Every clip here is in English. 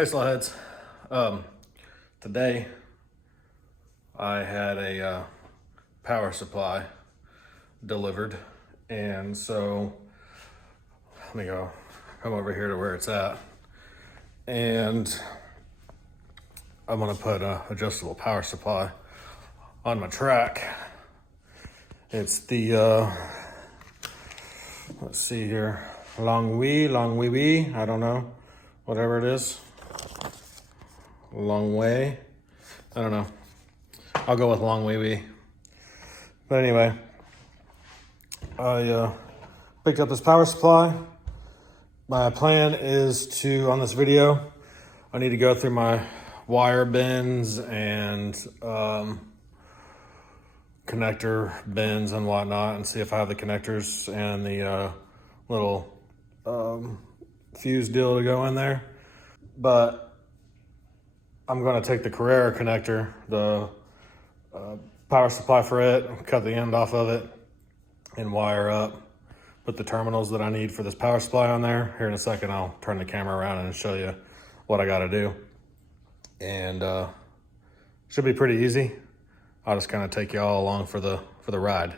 Hey, Slowheads. Today I had a power supply delivered, and so let me come over here to where it's at, and I'm gonna put an adjustable power supply on my track. It's the let's see here, long wee, I don't know, whatever it is. Long way, I don't know. I'll go with long wee. But anyway, I picked up this power supply. My plan is to, on this video, I need to go through my wire bins and connector bins and whatnot and see if I have the connectors and the little fuse deal to go in there. But I'm going to take the Carrera connector, the power supply for it, cut the end off of it, and wire up, put the terminals that I need for this power supply on there. Here in a second, I'll turn the camera around and show you what I got to do. And should be pretty easy. I'll just kind of take you all along for the ride.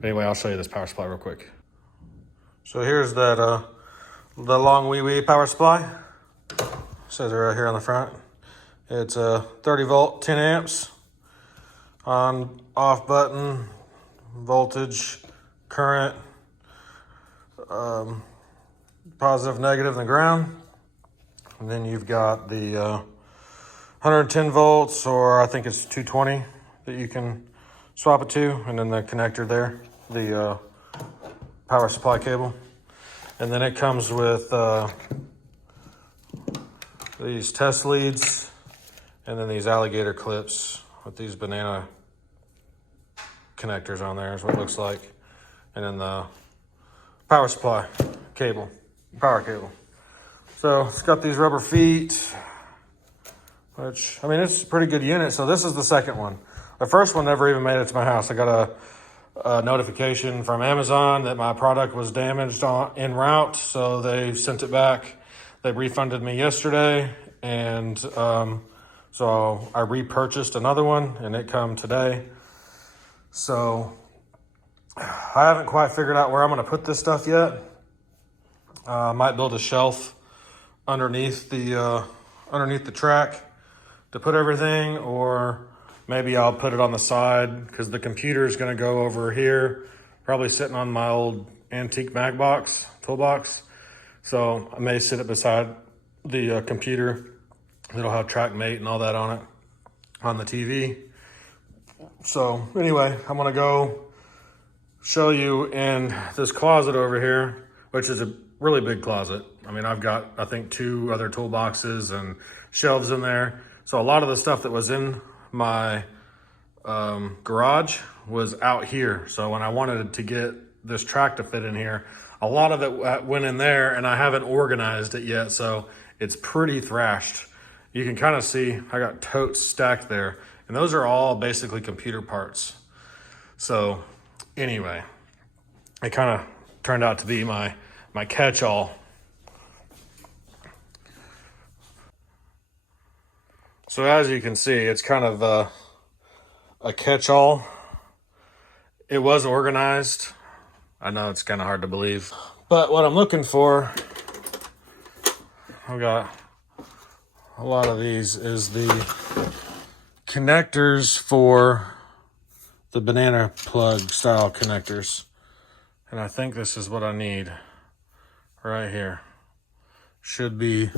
But anyway, I'll show you this power supply real quick. So here's that the long wee power supply. It says it right here on the front. It's a 30 volt, 10 amps, on off button, voltage, current, positive, negative, and the ground. And then you've got the 110 volts, or I think it's 220 that you can swap it to. And then the connector there, the power supply cable. And then it comes with these test leads, and then these alligator clips with these banana connectors on there is what it looks like. And then the power supply cable, power cable. So it's got these rubber feet, which, I mean, it's a pretty good unit. So this is the second one. The first one never even made it to my house. I got a notification from Amazon that my product was damaged en route. So they sent it back. They refunded me yesterday, and so I repurchased another one, and it come today. So I haven't quite figured out where I'm going to put this stuff yet. I might build a shelf underneath the track to put everything, or maybe I'll put it on the side because the computer is going to go over here, probably sitting on my old antique mag box, toolbox. So I may sit it beside the computer. It'll have TrackMate and all that on it, on the TV. So anyway, I'm gonna go show you in this closet over here, which is a really big closet. I mean, I've got, I think, 2 other toolboxes and shelves in there. So a lot of the stuff that was in my garage was out here. So when I wanted to get this track to fit in here, a lot of it went in there, and I haven't organized it yet. So it's pretty thrashed. You can kind of see I got totes stacked there, and those are all basically computer parts. So anyway, it kind of turned out to be my catch-all. So as you can see, it's kind of a catch-all. It was organized. I know it's kind of hard to believe, but what I'm looking for, I've got a lot of these, is the connectors for the banana plug style connectors. And I think this is what I need right here. Should be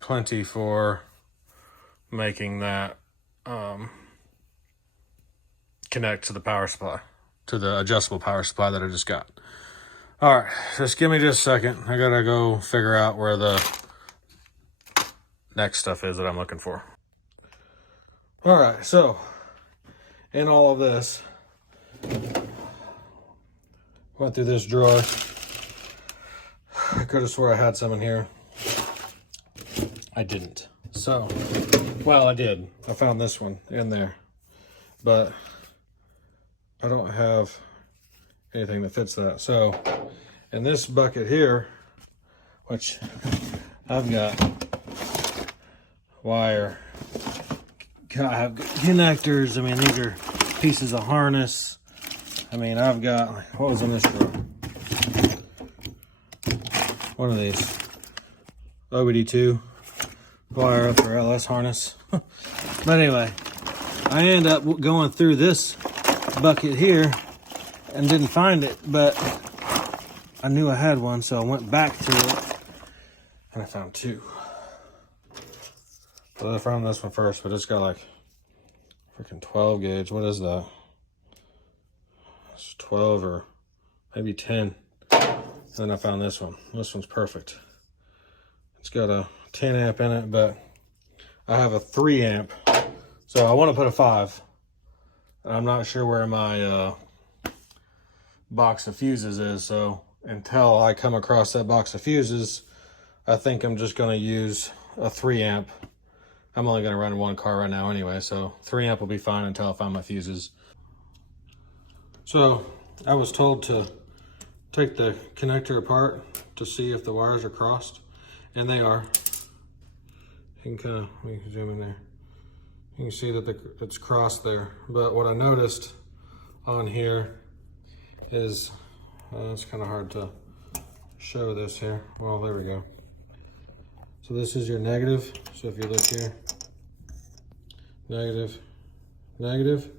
plenty for making that connect to the power supply, to the adjustable power supply that I just got. All right, just give me just a second. I gotta go figure out where the next stuff is that I'm looking for. All right, so in all of this, went through this drawer. I could have swore I had some in here. I didn't. So, well, I did. I found this one in there, but I don't have anything that fits that. So in this bucket here, which I've got wire. I have connectors. I mean, these are pieces of harness. I mean, I've got, what was in this drawer? One of these. OBD2 wire for LS harness. But anyway, I end up going through this bucket here and didn't find it, but I knew I had one, so I went back to it and I found two. So I found this one first, but it's got like freaking 12 gauge. What is that? It's 12 or maybe 10. And then I found this one. This one's perfect. It's got a 10 amp in it, but I have a 3 amp. So I want to put a 5. I'm not sure where my box of fuses is. So until I come across that box of fuses, I think I'm just going to use a 3 amp. I'm only going to run one car right now anyway, so 3 amp will be fine until I find my fuses. So I was told to take the connector apart to see if the wires are crossed, and they are. You can kind of, we can zoom in there. You can see that it's crossed there. But what I noticed on here is, it's kind of hard to show this here. Well, there we go. So this is your negative. So if you look here, negative, negative,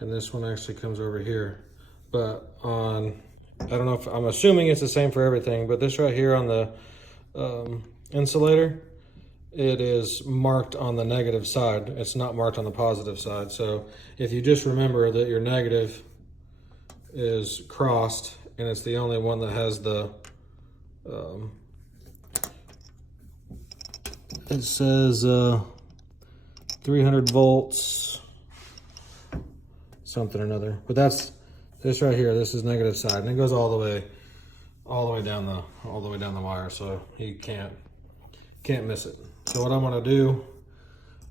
and this one actually comes over here. But on, I don't know if, I'm assuming it's the same for everything, but this right here on the insulator, it is marked on the negative side. It's not marked on the positive side. So if you just remember that your negative is crossed and it's the only one that has the, it says 300 volts, something or another. But that's this right here. This is negative side, and it goes all the way down the wire. So you can't miss it. So what I'm gonna do,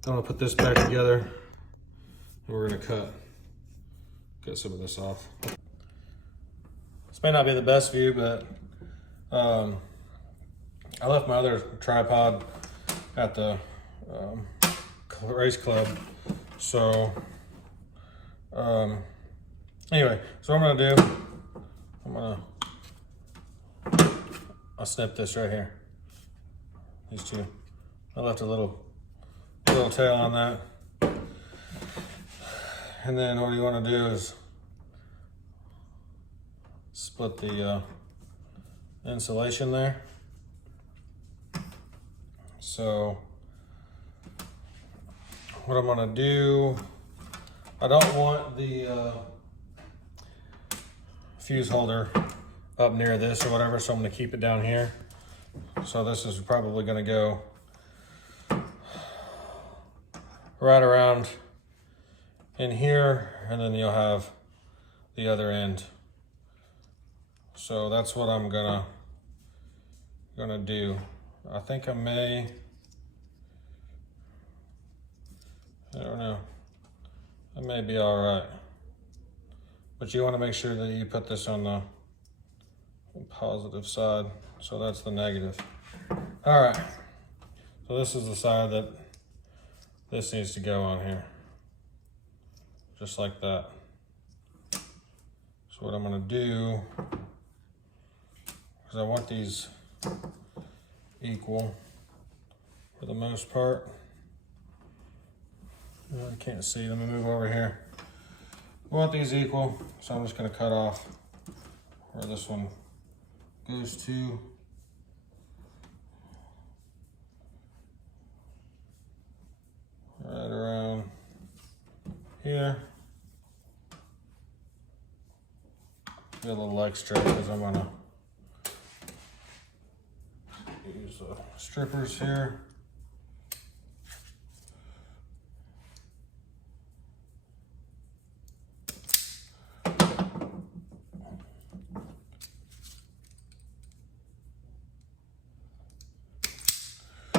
I'm gonna put this back together, and we're gonna cut some of this off. This may not be the best view, but I left my other tripod at the race club. So anyway, so what I'm gonna do, I'll snip this right here. These two. I left a little tail on that. And then what you want to do is split the insulation there. So what I'm going to do, I don't want the fuse holder up near this or whatever, so I'm going to keep it down here. So this is probably going to go right around in here, and then you'll have the other end. So that's what I'm gonna do. I think I don't know. It may be all right, but you want to make sure that you put this on the positive side. So that's the negative. All right. So this is the side that this needs to go on here. Just like that. So what I'm gonna do, because I want these equal for the most part. I can't see, let me move over here. I want these equal, so I'm just gonna cut off where this one goes to. Right around here. Get a little extra because I'm gonna use the strippers here.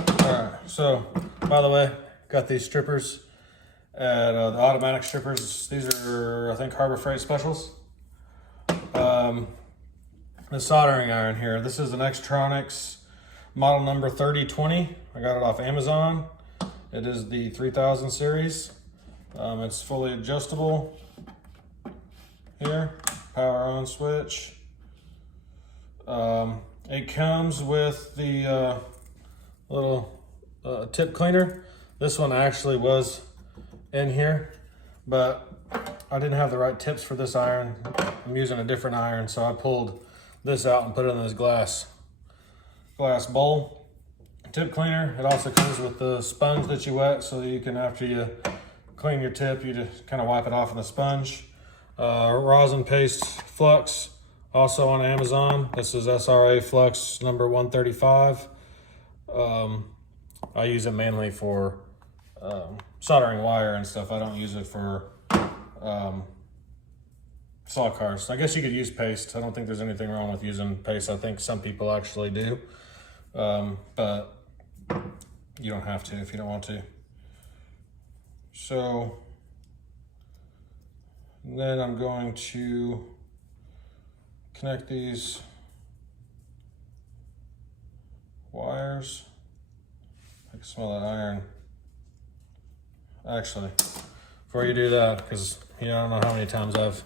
All right, so by the way, got these strippers at the automatic strippers. These are, I think, Harbor Freight Specials. The soldering iron here. This is an Xtronics model number 3020. I got it off Amazon. It is the 3000 series. It's fully adjustable here, power on switch. It comes with the little tip cleaner. This one actually was in here, but I didn't have the right tips for this iron. I'm using a different iron, so I pulled this out and put it in this glass bowl. Tip cleaner. It also comes with the sponge that you wet, so you can, after you clean your tip, you just kind of wipe it off in the sponge. Rosin paste flux, also on Amazon. This is SRA flux number 135. I use it mainly for soldering wire and stuff. I don't use it for saw cars. I guess you could use paste. I don't think there's anything wrong with using paste. I think some people actually do, but you don't have to if you don't want to. So then I'm going to connect these wires. I can smell that iron. Actually, before you do that, because I don't know how many times I've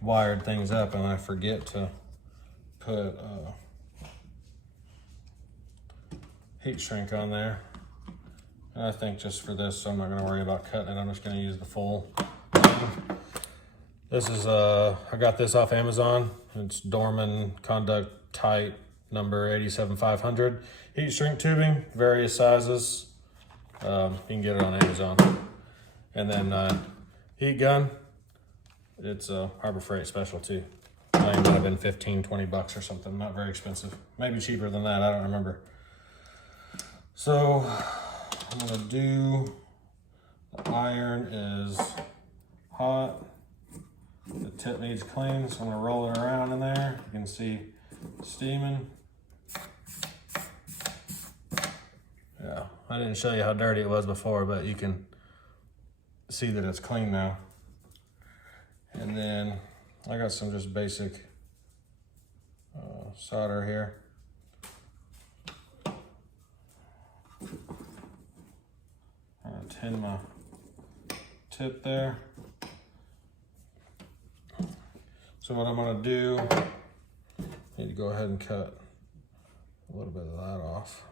wired things up and I forget to put heat shrink on there. And I think just for this, I'm not going to worry about cutting it. I'm just going to use the full thing. This is I got this off Amazon. It's Dorman Conduct Tight number 87500. Heat shrink tubing, various sizes. You can get it on Amazon. And then heat gun. It's a Harbor Freight special too. I think it might have been 15, 20 bucks or something. Not very expensive. Maybe cheaper than that. I don't remember. So I'm gonna do, the iron is hot. The tip needs clean, so I'm gonna roll it around in there. You can see steaming. Yeah, I didn't show you how dirty it was before, but you can see that it's clean now. And then I got some just basic solder here. I'm gonna tin my tip there. So what I'm gonna do, I need to go ahead and cut a little bit of that off.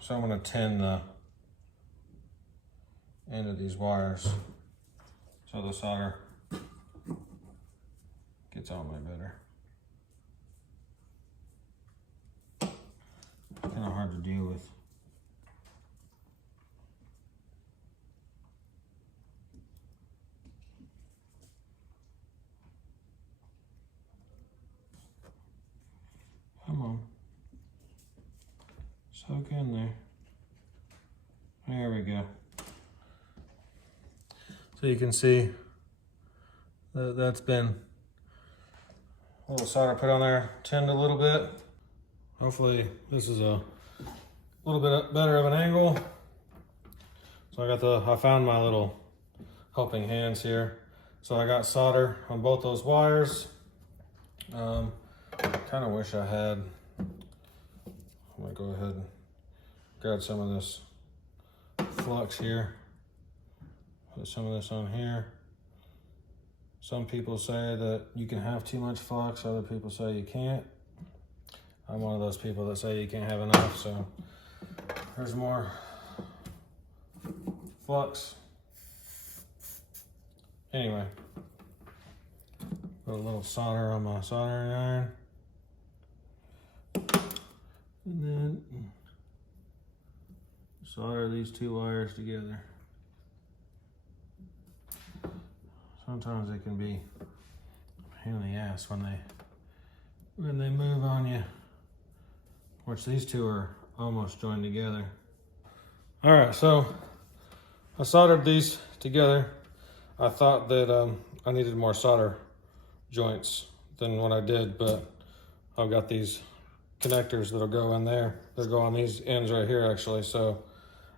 So I'm gonna tin the end of these wires so the solder gets on way better. Kind of hard to deal with. Come on. Soak in there. There we go. So you can see that that's been a little solder put on there, tinned a little bit. Hopefully this is a little bit better of an angle. So I found my little helping hands here. So I got solder on both those wires. Kind of wish I had, I'm gonna go ahead and grab some of this flux here. Put some of this on here. Some people say that you can have too much flux, other people say you can't. I'm one of those people that say you can't have enough, so there's more flux. Anyway, put a little solder on my soldering iron. And then solder these two wires together. Sometimes it can be a pain in the ass when they move on you. Which these two are almost joined together. All right, so I soldered these together. I thought that I needed more solder joints than what I did, but I've got these connectors that'll go in there. They'll go on these ends right here actually, so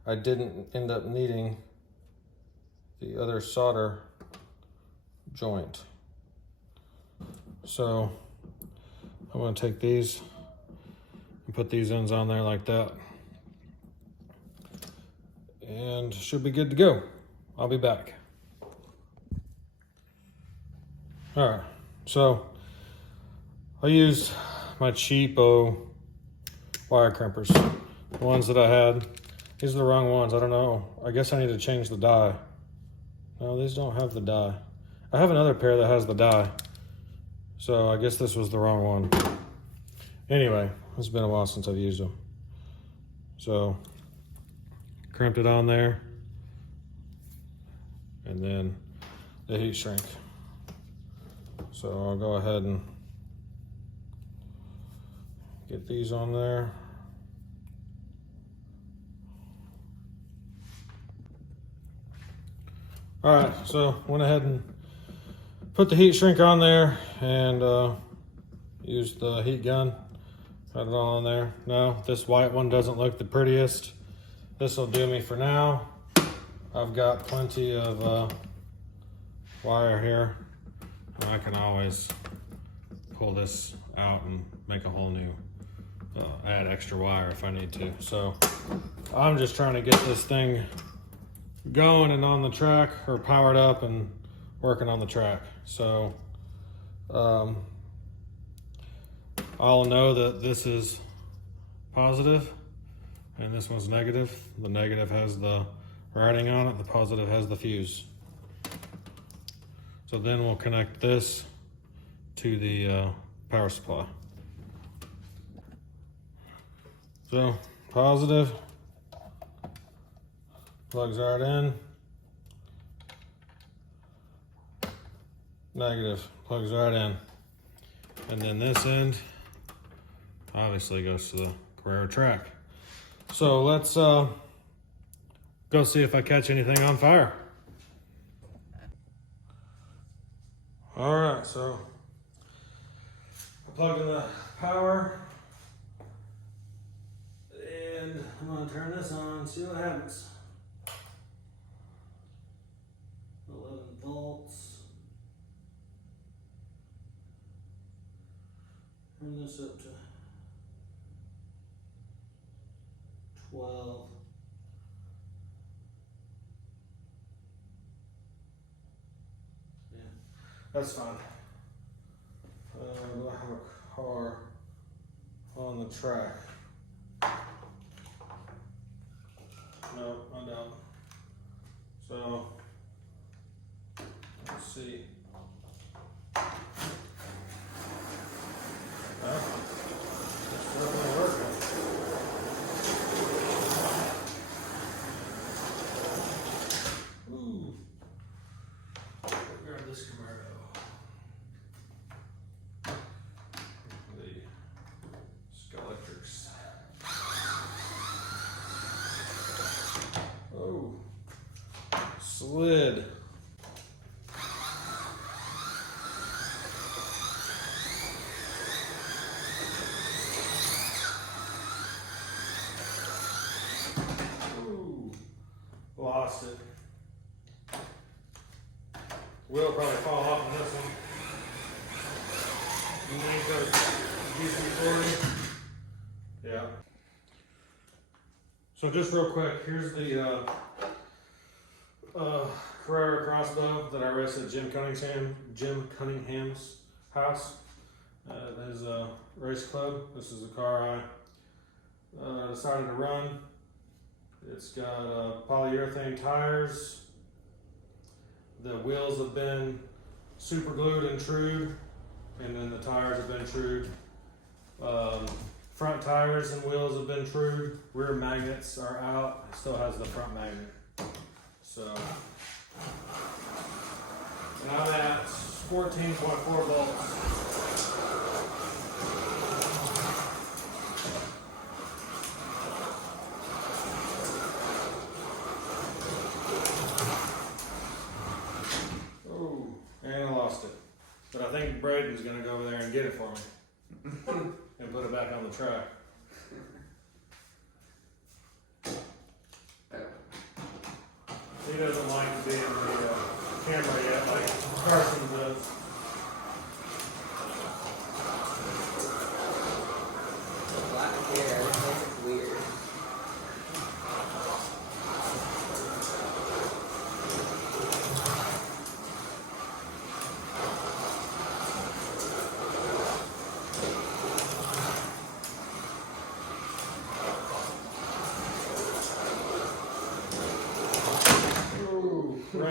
I didn't end up needing the other solder joint. So I'm gonna take these and put these ends on there like that. And should be good to go. I'll be back. All right, so I used my cheapo wire crimpers, the ones that I had. These are the wrong ones, I don't know. I guess I need to change the die. No, these don't have the die. I have another pair that has the die. So I guess this was the wrong one. Anyway, it's been a while since I've used them. So, crimped it on there. And then the heat shrink. So I'll go ahead and get these on there. All right, so went ahead and put the heat shrink on there and used the heat gun. Got it all on there. No, this white one doesn't look the prettiest. This will do me for now. I've got plenty of wire here. I can always pull this out and make a whole new, add extra wire if I need to. So I'm just trying to get this thing going and on the track, or powered up and working on the track. So I'll know that this is positive and this one's negative. The negative has the writing on it, the positive has the fuse. So then we'll connect this to the power supply. So positive plugs right in, negative plugs right in, and then this end obviously goes to the Carrera track. So let's go see if I catch anything on fire. All right, so I plugged in the power and I'm gonna turn this on, see what happens. 11 volts. Turn this up to 12. Yeah, that's fine. Do I have a car on the track? No, I don't. So let's see. Well, it's definitely working. Ooh. Grab this Carrera. The Electrics. Oh, slid. Ooh, lost it. Will probably fall off on this one. You think of DC-40? Yeah. So just real quick, here's the Carrera crossbow that I raced at Jim Cunningham's house at his race club. This is a car I decided to run. It's got polyurethane tires. The wheels have been super glued and trued, and then the tires have been trued. Front tires and wheels have been trued. Rear magnets are out. It still has the front magnet. So, and I'm at 14.4 volts. Oh, and I lost it. But I think Braden's gonna go over there and get it for me. And put it back on the track. He doesn't like to be in the camera yet, like Carson does.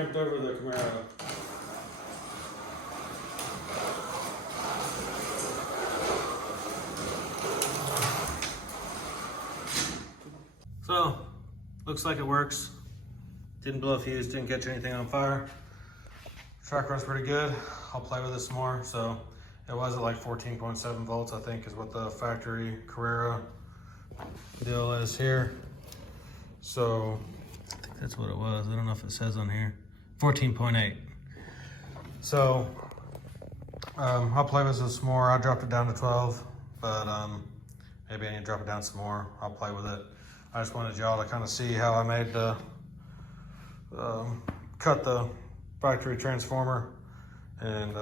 cramped over the Carrera. So, looks like it works. Didn't blow a fuse, didn't catch anything on fire. Track runs pretty good. I'll play with it some more. So, it was at like 14.7 volts, I think, is what the factory Carrera deal is here. So, I think that's what it was. I don't know if it says on here. 14.8. So, I'll play with it some more. I dropped it down to 12, but maybe I need to drop it down some more. I'll play with it. I just wanted y'all to kind of see how I made the, cut the factory transformer and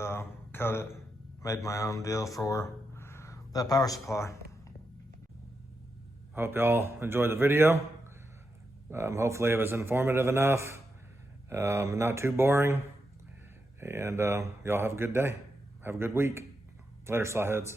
cut it. Made my own deal for that power supply. Hope y'all enjoyed the video. Hopefully it was informative enough, not too boring. And y'all have a good day. Have a good week. Later, Slawheads.